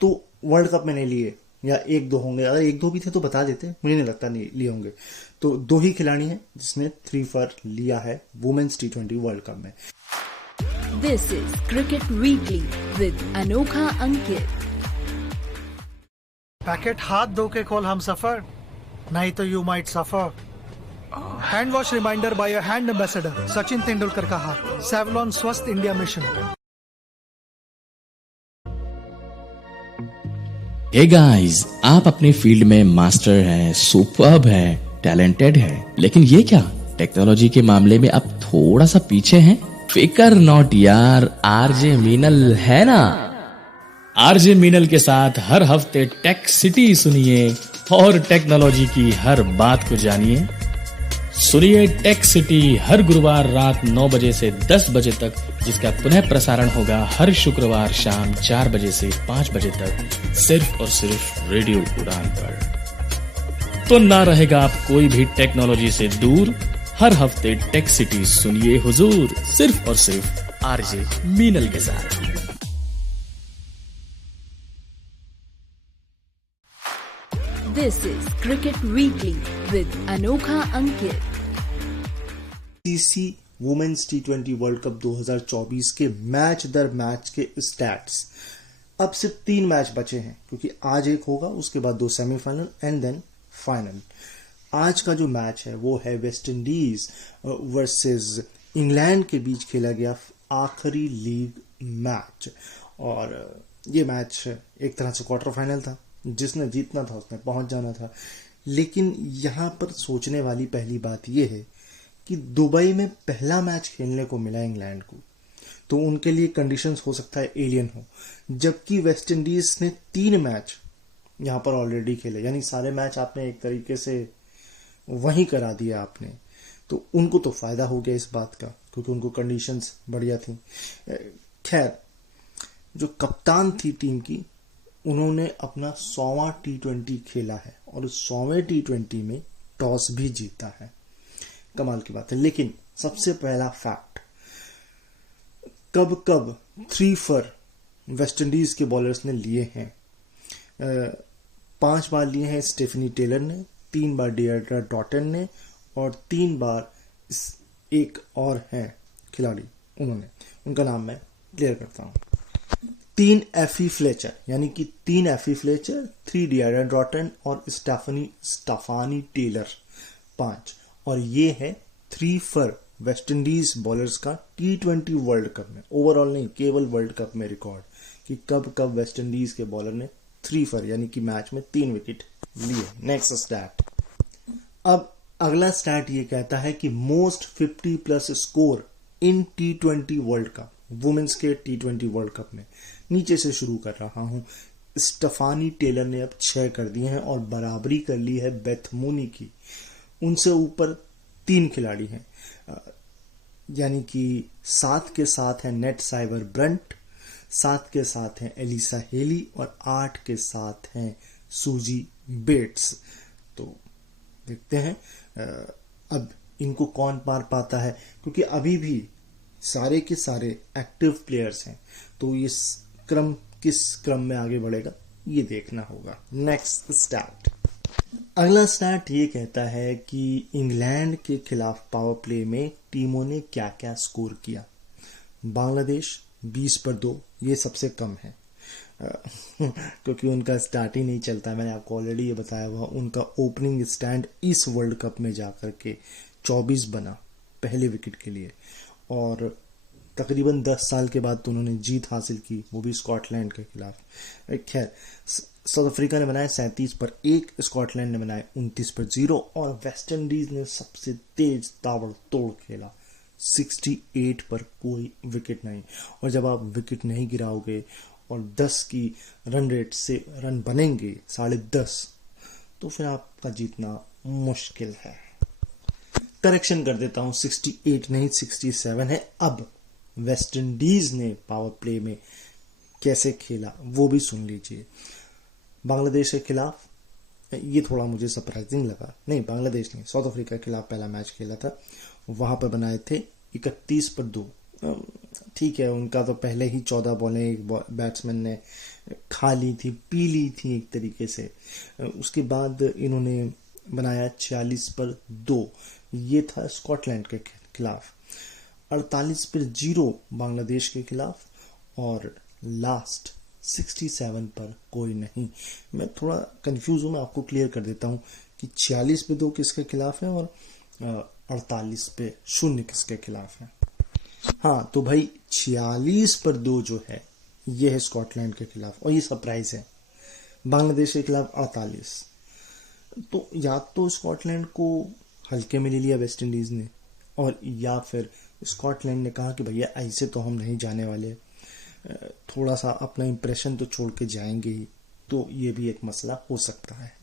तो वर्ल्ड कप में नहीं लिए, या 1-2 होंगे। अगर 1-2 भी थे तो बता देते, मुझे नहीं लगता नहीं लिए होंगे। तो 2 ही खिलाड़ी हैं जिसने 3 फर लिया है वुमेन्स T20 वर्ल्ड कप में। This is cricket weekly with अनोखा अंकित। पैकेट हाथ धो के खोल हम सफर, नहीं तो you might suffer. Hand wash reminder by a hand ambassador Sachin Tendulkar का हाथ, सेवलॉन स्वस्थ इंडिया मिशन। हे गाइस, आप अपने फील्ड में मास्टर हैं, सुपर्ब हैं, टैलेंटेड हैं, लेकिन ये क्या टेक्नोलॉजी के मामले में अब थोड़ा सा पीछे हैं? फिकर नॉट यार, आरजे मीनल है ना। आरजे मीनल के साथ हर हफ्ते टेक सिटी सुनिए और टेक्नोलॉजी की हर बात को जानिए। सुनिए टेक सिटी हर गुरुवार रात 9 बजे से 10 बजे तक, जिसका पुनः प्रसारण होगा हर शुक्रवार शाम 4 बजे से 5 बजे तक, सिर्फ और सिर्फ रेडियो उड़ान पर। तो ना रहेगा आप कोई भी टेक्नोलॉजी से दूर। हर हफ्ते टेक सिटी सुनिए हुजूर, सिर्फ और सिर्फ आरजे मीनल के साथ। This is Cricket Weekly with Anokha Ankit. ICC women's T20 world cup 2024 के मैच दर मैच के स्टैट्स। अब सिर्फ 3 मैच बचे हैं, क्योंकि आज एक होगा, उसके बाद 2 सेमीफाइनल एंड देन फाइनल। आज का जो मैच है वो है वेस्ट इंडीज वर्सेस इंग्लैंड के बीच खेला गया आखिरी लीग मैच, और ये मैच एक तरह से क्वार्टर फाइनल था, जिसने जीतना था उसने पहुंच जाना था। लेकिन यहाँ पर सोचने वाली पहली बात यह है कि दुबई में पहला मैच खेलने को मिला इंग्लैंड को, तो उनके लिए कंडीशंस हो सकता है एलियन हो, जबकि वेस्ट इंडीज ने 3 मैच यहाँ पर ऑलरेडी खेले, यानी सारे मैच आपने एक तरीके से वहीं करा दिया आपने, तो उनको तो फायदा हो गया इस बात का, क्योंकि उनको कंडीशंस बढ़िया थी। खैर, जो कप्तान थी टीम की, उन्होंने अपना 100वां T20 खेला है और उस 100वें T20 में टॉस भी जीता है। कमाल की बात है। लेकिन सबसे पहला फैक्ट, कब 3 फर वेस्ट इंडीज के बॉलर्स ने लिए हैं। 5 बार लिए हैं स्टेफनी टेलर ने, 3 बार डिएड्रा डॉटन ने, और 3 बार एक और हैं खिलाड़ी, उनका नाम मैं क्लियर करता हूं। 3 एफी फ्लेचर, यानी कि 3 एफी फ्लेचर, 3 डिएड्रा डॉटन और स्टेफानी टेलर 5, और ये है 3 फर वेस्ट इंडीज बॉलर्स का T20 वर्ल्ड कप में, ओवरऑल नहीं, केवल वर्ल्ड कप में रिकॉर्ड, कि कब वेस्ट इंडीज के बॉलर ने 3 फर यानी कि मैच में 3 विकेट लिए। Next stat. अब अगला स्टैट ये कहता है कि most 50+ score in T20 world cup, women's के T20 वर्ल्ड कप में। नीचे से शुरू कर रहा हूं। स्टेफानी टेलर ने अब 6 कर दिए हैं और बराबरी कर ली है बेथ मूनी की। उनसे ऊपर 3 खिलाड़ी हैं, यानी कि 7 के साथ है नेट साइबर ब्रंट, 7 के साथ हैं एलिसा हेली, और 8 के साथ हैं सूजी बेट्स। तो देखते हैं अब इनको कौन पार पाता है, क्योंकि अभी भी सारे के सारे एक्टिव प्लेयर्स हैं, तो ये क्रम किस क्रम में आगे बढ़ेगा ये देखना होगा। Next stat. अगला स्टैट ये कहता है कि इंग्लैंड के खिलाफ पावर प्ले में टीमों ने क्या क्या स्कोर किया। बांग्लादेश 20 पर 2, ये सबसे कम है क्योंकि उनका स्टार्ट ही नहीं चलता है। मैंने आपको ऑलरेडी ये बताया हुआ, उनका ओपनिंग स्टैंड इस वर्ल्ड कप में जाकर के 24 बना पहले विकेट के लिए, और तकरीबन 10 साल के बाद तो उन्होंने जीत हासिल की, वो भी स्कॉटलैंड के खिलाफ। खैर, साउथ अफ्रीका ने बनाया 37 पर 1, स्कॉटलैंड ने बनाया 29 पर 0, और वेस्ट इंडीज ने सबसे तेज ताबड़तोड़ खेला, 68 पर कोई विकेट नहीं। और जब आप विकेट नहीं गिराओगे और 10 की रन रेट से रन बनेंगे 10.5, तो फिर आपका जीतना मुश्किल है। करेक्शन कर देता हूं, 68 नहीं 67 है। अब वेस्ट इंडीज ने पावर प्ले में कैसे खेला वो भी सुन लीजिए। बांग्लादेश के खिलाफ, ये थोड़ा मुझे सरप्राइजिंग लगा, नहीं बांग्लादेश नहीं, साउथ अफ्रीका के खिलाफ पहला मैच खेला था, वहां पर बनाए थे 31 पर 2। ठीक है, उनका तो पहले ही 14 बॉलें एक बैट्समैन ने खा ली थी, पी ली थी एक तरीके से। उसके बाद इन्होंने बनाया 46 पर 2, ये था स्कॉटलैंड के खिलाफ। 48 पर 0 बांग्लादेश के खिलाफ, और लास्ट 67 पर कोई नहीं। मैं थोड़ा कंफ्यूज हूं, मैं आपको क्लियर कर देता हूं कि 46 पे 2 किसके खिलाफ है और 48 पे 0 किसके खिलाफ है। हाँ, तो भाई 46 पर 2 जो है ये है स्कॉटलैंड के खिलाफ, और ये सरप्राइज है। बांग्लादेश के खिलाफ 48, तो या तो स्कॉटलैंड को हल्के में ले लिया वेस्ट इंडीज ने, और या फिर स्कॉटलैंड ने कहा कि भैया ऐसे तो हम नहीं जाने वाले, थोड़ा सा अपना इंप्रेशन तो छोड़ के जाएंगे ही, तो ये भी एक मसला हो सकता है।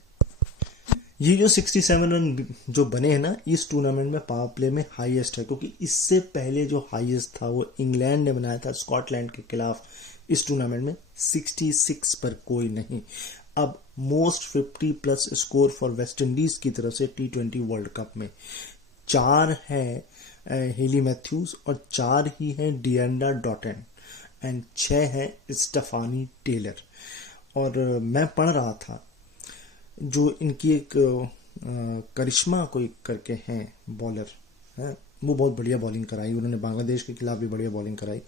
ये जो 67 रन जो बने हैं ना, इस टूर्नामेंट में पावर प्ले में हाईएस्ट है, क्योंकि इससे पहले जो हाईएस्ट था वो इंग्लैंड ने बनाया था स्कॉटलैंड के खिलाफ इस टूर्नामेंट में, 66 पर कोई नहीं। अब most 50+ score for West Indies की तरफ से T20 वर्ल्ड कप में 4 है हेली मैथ्यूज, और 4 ही है डिएंड्रा डॉटन, एंड 6 है स्टेफानी टेलर। और मैं पढ़ रहा था, जो इनकी एक करिश्मा कोई करके हैं बॉलर है, वो बहुत बढ़िया बॉलिंग कराई, उन्होंने बांग्लादेश के खिलाफ भी बढ़िया बॉलिंग कराई,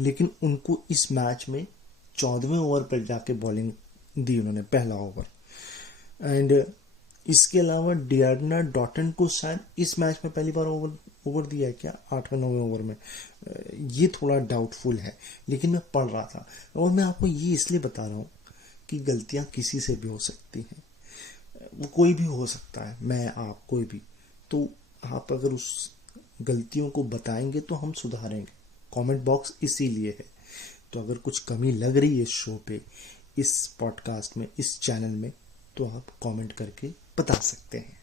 लेकिन उनको इस मैच में 14वें ओवर पर जाके बॉलिंग दी उन्होंने, पहला ओवर। एंड इसके अलावा डिएंड्रा डॉटन को शायद इस मैच में पहली बार ओवर ओवर दिया है क्या 8वें 9वें ओवर में, ये थोड़ा डाउटफुल है, लेकिन मैं पढ़ रहा था। और मैं आपको ये इसलिए बता रहा हूँ कि गलतियाँ किसी से भी हो सकती हैं, वो कोई भी हो सकता है, मैं आप कोई भी। तो आप अगर उस गलतियों को बताएंगे तो हम सुधारेंगे। कमेंट बॉक्स इसीलिए है। तो अगर कुछ कमी लग रही है इस शो पे, इस पॉडकास्ट में, इस चैनल में, तो आप कमेंट करके बता सकते हैं।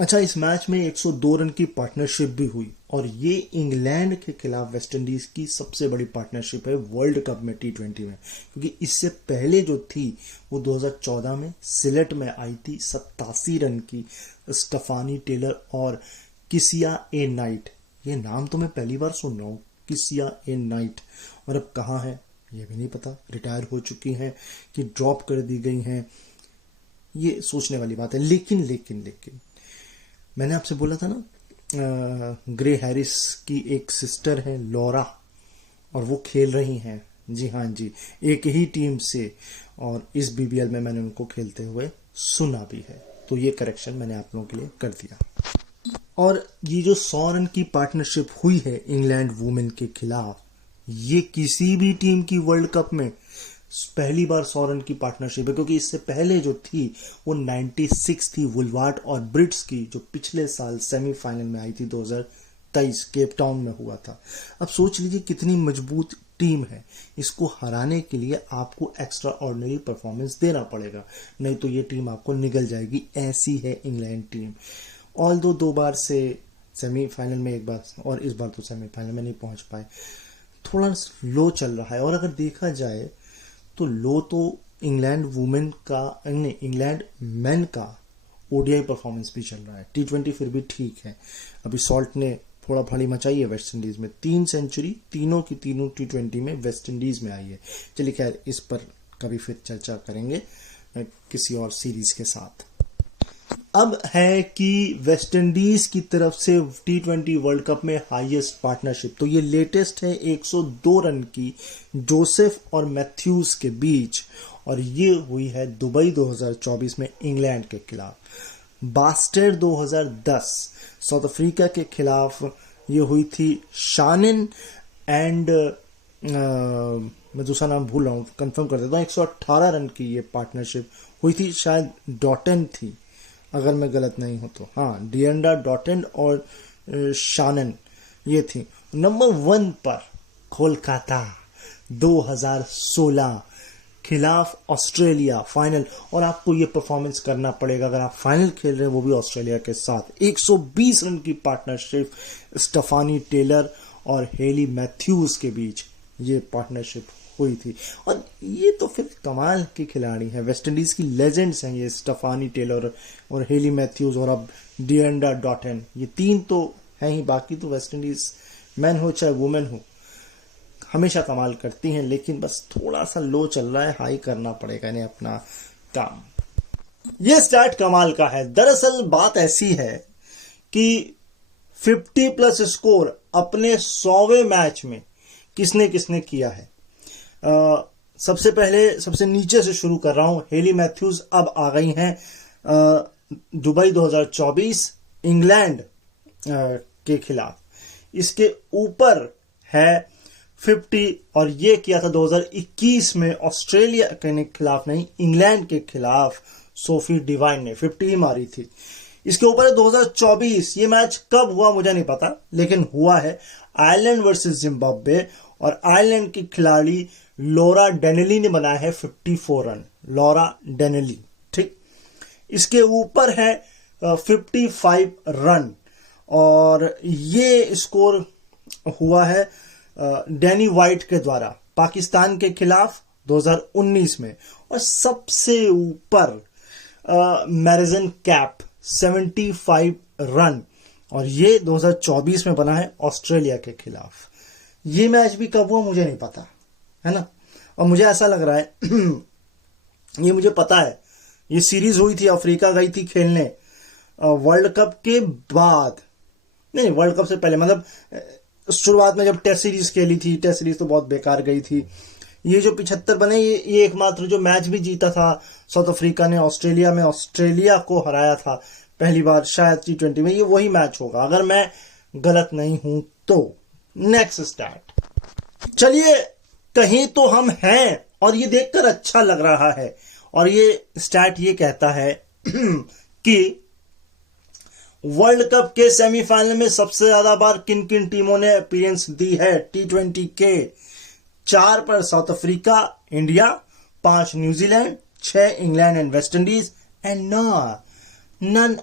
अच्छा, इस मैच में 102 रन की पार्टनरशिप भी हुई और ये इंग्लैंड के खिलाफ वेस्ट इंडीज की सबसे बड़ी पार्टनरशिप है वर्ल्ड कप में T20 में, क्योंकि इससे पहले जो थी वो 2014 में सिलेट में आई थी 87 रन की, स्टेफानी टेलर और किसिया ए नाइट। ये नाम तो मैं पहली बार सुन रहा हूँ, किसिया ए नाइट। और अब कहाँ है ये भी नहीं पता, रिटायर हो चुकी हैं कि ड्रॉप कर दी गई हैं, ये सोचने वाली बात है। लेकिन मैंने आपसे बोला था ना, ग्रे हैरिस की एक सिस्टर है लॉरा, और वो खेल रही हैं, जी हाँ जी, एक ही टीम से, और इस BBL में मैंने उनको खेलते हुए सुना भी है। तो ये करेक्शन मैंने आप लोगों के लिए कर दिया। और ये जो 100 रन की पार्टनरशिप हुई है इंग्लैंड वुमेन के खिलाफ, ये किसी भी टीम की वर्ल्ड कप में पहली बार 100 रन की पार्टनरशिप है, क्योंकि इससे पहले जो थी वो 96 थी वुलवार्ड और ब्रिट्स की, जो पिछले साल सेमीफाइनल में आई थी 2023 केप टाउन में हुआ था। अब सोच लीजिए कितनी मजबूत टीम है, इसको हराने के लिए आपको एक्स्ट्रा ऑर्डिनरी परफॉर्मेंस देना पड़ेगा, नहीं तो ये टीम आपको निगल जाएगी। ऐसी है इंग्लैंड टीम। ऑल्दो 2 बार से सेमीफाइनल में, एक बार, और इस बार तो सेमीफाइनल में नहीं पहुंच पाए, थोड़ा लो चल रहा है। और अगर देखा जाए तो लो तो इंग्लैंड वुमेन का, इंग्लैंड मेन का ODI परफॉर्मेंस भी चल रहा है। T20 फिर भी ठीक है। अभी सॉल्ट ने थोड़ा फड़ी मचाई है वेस्ट इंडीज में, 3 सेंचुरी तीनों की तीनों T20 में वेस्ट इंडीज में आई है। चलिए खैर, इस पर कभी फिर चर्चा करेंगे किसी और सीरीज के साथ। अब है कि वेस्ट इंडीज की तरफ से T20 वर्ल्ड कप में हाईएस्ट पार्टनरशिप, तो ये लेटेस्ट है 102 रन की जोसेफ और मैथ्यूज के बीच, और ये हुई है दुबई 2024 में इंग्लैंड के खिलाफ। बास्टर 2010 साउथ अफ्रीका के खिलाफ ये हुई थी शानिन एंड मैं दूसरा नाम भूल रहा हूँ, कंफर्म कर देता हूँ। 118 रन की ये पार्टनरशिप हुई थी, शायद डॉटन थी अगर मैं गलत नहीं हूं तो, हाँ, डिएंडा डॉटन और शानन ये थी। नंबर 1 पर कोलकाता 2016 खिलाफ ऑस्ट्रेलिया फाइनल, और आपको ये परफॉर्मेंस करना पड़ेगा अगर आप फाइनल खेल रहे हैं, वो भी ऑस्ट्रेलिया के साथ। 120 रन की पार्टनरशिप स्टेफानी टेलर और हेली मैथ्यूज के बीच ये पार्टनरशिप हुई थी। और ये तो फिर कमाल की खिलाड़ी है, वेस्ट इंडीज की लेजेंड्स हैं ये, स्टेफानी टेलर और हेली मैथ्यूज और अब डिएंडा डॉटन, ये 3 तो हैं ही, बाकी तो वेस्ट इंडीज मैन हो चाहे वुमेन हो हमेशा कमाल करती हैं। लेकिन बस थोड़ा सा लो चल रहा है, हाई करना पड़ेगा इन्हें अपना काम। ये स्टैट कमाल का है। दरअसल बात ऐसी है कि 50+ स्कोर अपने 100वें मैच में किसने किसने किया है। सबसे पहले सबसे नीचे से शुरू कर रहा हूं। हेली मैथ्यूज अब आ गई हैं दुबई 2024 इंग्लैंड के खिलाफ। इसके ऊपर है 50, और ये किया था 2021 में ऑस्ट्रेलिया के खिलाफ नहीं, इंग्लैंड के खिलाफ सोफी डिवाइन ने 50 ही मारी थी। इसके ऊपर है 2024, ये मैच कब हुआ मुझे नहीं पता, लेकिन हुआ है आयरलैंड वर्सेस जिम्बाब्वे, और आयरलैंड की खिलाड़ी लॉरा डेनेली ने बनाया है 54 रन। लॉरा डेनेली, ठीक। इसके ऊपर है 55 रन, और ये स्कोर हुआ है डैनी वाइट के द्वारा पाकिस्तान के खिलाफ 2019 में। और सबसे ऊपर मैरिजन कैप 75 रन, और ये 2024 में बना है ऑस्ट्रेलिया के खिलाफ। ये मैच भी कब हुआ मुझे नहीं पता, है ना। और मुझे ऐसा लग रहा है ये मुझे पता है, ये सीरीज हुई थी, अफ्रीका गई थी खेलने वर्ल्ड कप के बाद, नहीं वर्ल्ड कप से पहले, मतलब शुरुआत में जब टेस्ट सीरीज खेली थी। टेस्ट सीरीज तो बहुत बेकार गई थी। ये जो 75 बने, ये एकमात्र जो मैच भी जीता था साउथ अफ्रीका ने ऑस्ट्रेलिया में, ऑस्ट्रेलिया को हराया था पहली बार शायद T20 में, ये वही मैच होगा। अगर मैं गलत नहीं हूं तो। नेक्स्ट स्टैट, चलिए कहीं तो हम हैं और ये देखकर अच्छा लग रहा है। और ये स्टैट ये कहता है कि वर्ल्ड कप के सेमीफाइनल में सबसे ज्यादा बार किन किन टीमों ने अपीयरेंस दी है T20 के। 4 पर South Africa, India, 5 New Zealand, 6 England and West Indies and none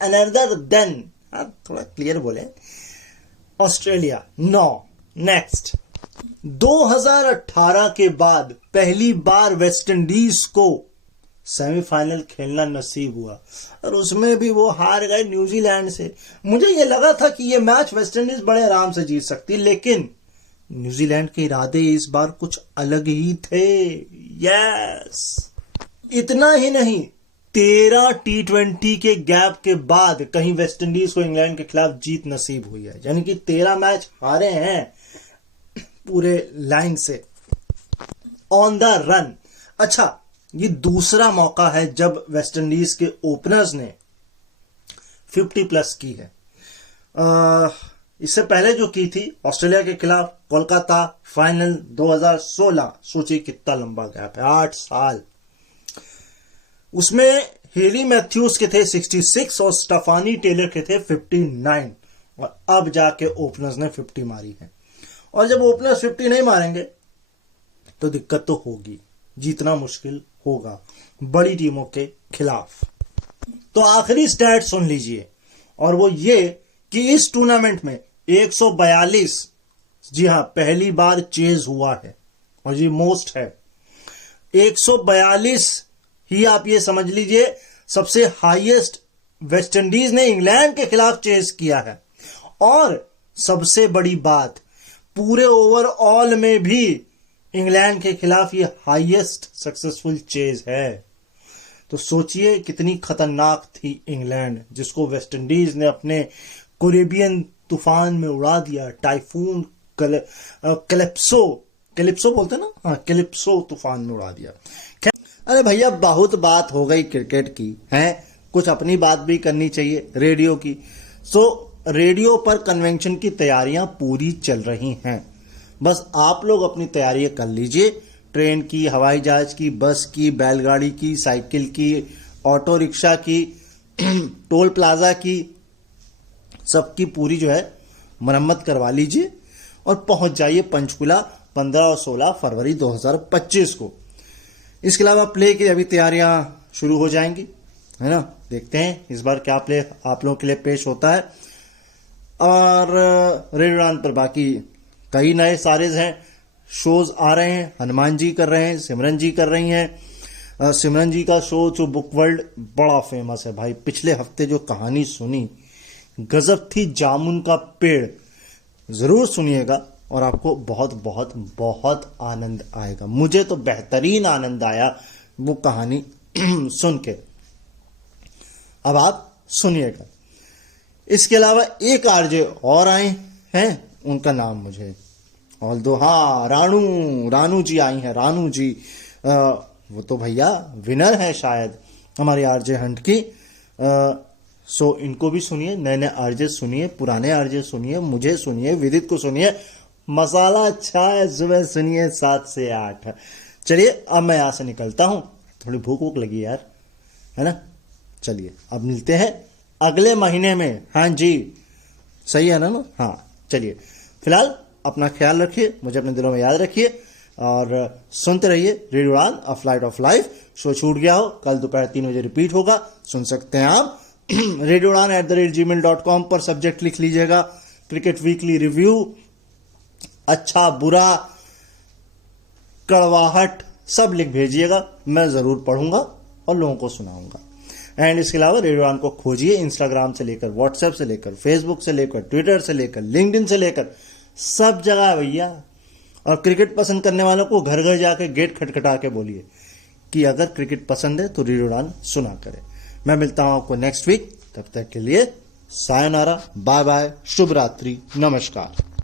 another then, थोड़ा क्लियर बोले, ऑस्ट्रेलिया। 9। नेक्स्ट, 2018 के बाद पहली बार वेस्ट इंडीज को सेमीफाइनल खेलना नसीब हुआ और उसमें भी वो हार गए न्यूजीलैंड से। मुझे ये लगा था कि ये मैच वेस्ट इंडीज बड़े आराम से जीत सकती, लेकिन न्यूजीलैंड के इरादे इस बार कुछ अलग ही थे। यस, इतना ही नहीं, 13 T20 के गैप के बाद कहीं वेस्ट इंडीज को इंग्लैंड के खिलाफ जीत नसीब हुई है, यानी कि 13 मैच हारे हैं पूरे लाइन से ऑन द रन। अच्छा, ये दूसरा मौका है जब वेस्ट इंडीज के ओपनर्स ने 50+ की है। इससे पहले जो की थी ऑस्ट्रेलिया के खिलाफ कोलकाता फाइनल 2016, सोचिए कितना लंबा गैप है, 8 साल। उसमें हेली मैथ्यूज के थे 66 और स्टेफानी टेलर के थे 59, और अब जाके ओपनर्स ने 50 मारी है। और जब ओपनर्स 50 नहीं मारेंगे तो दिक्कत तो होगी, जीतना मुश्किल होगा बड़ी टीमों के खिलाफ। तो आखिरी स्टैट सुन लीजिए, और वो ये कि इस टूर्नामेंट में 142, जी हां, पहली बार चेज हुआ है और ये मोस्ट है। 142 ही आप ये समझ लीजिए सबसे हाईएस्ट वेस्ट इंडीज ने इंग्लैंड के खिलाफ चेज किया है। और सबसे बड़ी बात, पूरे ओवरऑल में भी इंग्लैंड के खिलाफ ये हाईएस्ट सक्सेसफुल चेज है। तो सोचिए कितनी खतरनाक थी इंग्लैंड, जिसको वेस्ट इंडीज ने अपने कैरेबियन तूफान में उड़ा दिया। टाइफून कैलिप्सो बोलते ना, हाँ, कैलिप्सो तूफान में उड़ा दिया। अरे भैया, बहुत बात हो गई क्रिकेट की, हैं, कुछ अपनी बात भी करनी चाहिए रेडियो की। रेडियो पर कन्वेंशन की तैयारियां पूरी चल रही हैं, बस आप लोग अपनी तैयारी कर लीजिए। ट्रेन की, हवाई जहाज की, बस की, बैलगाड़ी की, साइकिल की, ऑटो रिक्शा की, टोल प्लाजा की, सबकी पूरी जो है मरम्मत करवा लीजिए और पहुंच जाइए पंचकुला 15 और 16 फरवरी 2025 को। इसके अलावा प्ले की अभी तैयारियां शुरू हो जाएंगी, है ना। देखते हैं इस बार क्या प्ले आप लोगों के लिए पेश होता है। और रेडियो उड़ान पर बाकी कई नए सारेज हैं, शोज आ रहे हैं। हनुमान जी कर रहे हैं, सिमरन जी कर रही हैं। सिमरन जी का शो जो बुक वर्ल्ड बड़ा फेमस है भाई। पिछले हफ्ते जो कहानी सुनी गजब थी, जामुन का पेड़, जरूर सुनिएगा और आपको बहुत बहुत बहुत आनंद आएगा। मुझे तो बेहतरीन आनंद आया वो कहानी सुन के। अब आप सुनिएगा। इसके अलावा एक आरजे और आए हैं, उनका नाम मुझे रानू जी आई हैं। रानू जी वो तो भैया विनर है शायद हमारे आरजे हंट की। सो इनको भी सुनिए, नए नए आरजे सुनिए, पुराने आरजे सुनिए, मुझे सुनिए, विदित को सुनिए। मसाला अच्छा है, सुबह सुनिए 7 से 8। चलिए अब मैं यहां से निकलता हूं, थोड़ी भूख वूख लगी यार, है ना। चलिए अब मिलते हैं अगले महीने में। हाँ जी, सही है ना। हाँ, चलिए फिलहाल अपना ख्याल रखिए, मुझे अपने दिलों में याद रखिए और सुनते रहिए रेडियो उड़ान a flight of life. Show छूट गया हो, कल दोपहर 3 बजे रिपीट होगा, सुन सकते हैं आप। रेडियो उड़ान @gmail.com पर सब्जेक्ट लिख लीजिएगा क्रिकेट वीकली रिव्यू। अच्छा बुरा कड़वाहट सब लिख भेजिएगा, मैं जरूर पढ़ूंगा और लोगों को सुनाऊंगा। एंड इसके अलावा रेडियो उड़ान को खोजिए इंस्टाग्राम से लेकर, व्हाट्सएप से लेकर, फेसबुक से लेकर, ट्विटर से लेकर, लिंक्डइन से लेकर, सब जगह भैया। और क्रिकेट पसंद करने वालों को घर घर जाके गेट खटखटा के बोलिए कि अगर क्रिकेट पसंद है तो रेडियो उड़ान सुना करें। मैं मिलता हूं आपको नेक्स्ट वीक, तब तक के लिए सायोनारा, बाय बाय, शुभ रात्रि, नमस्कार।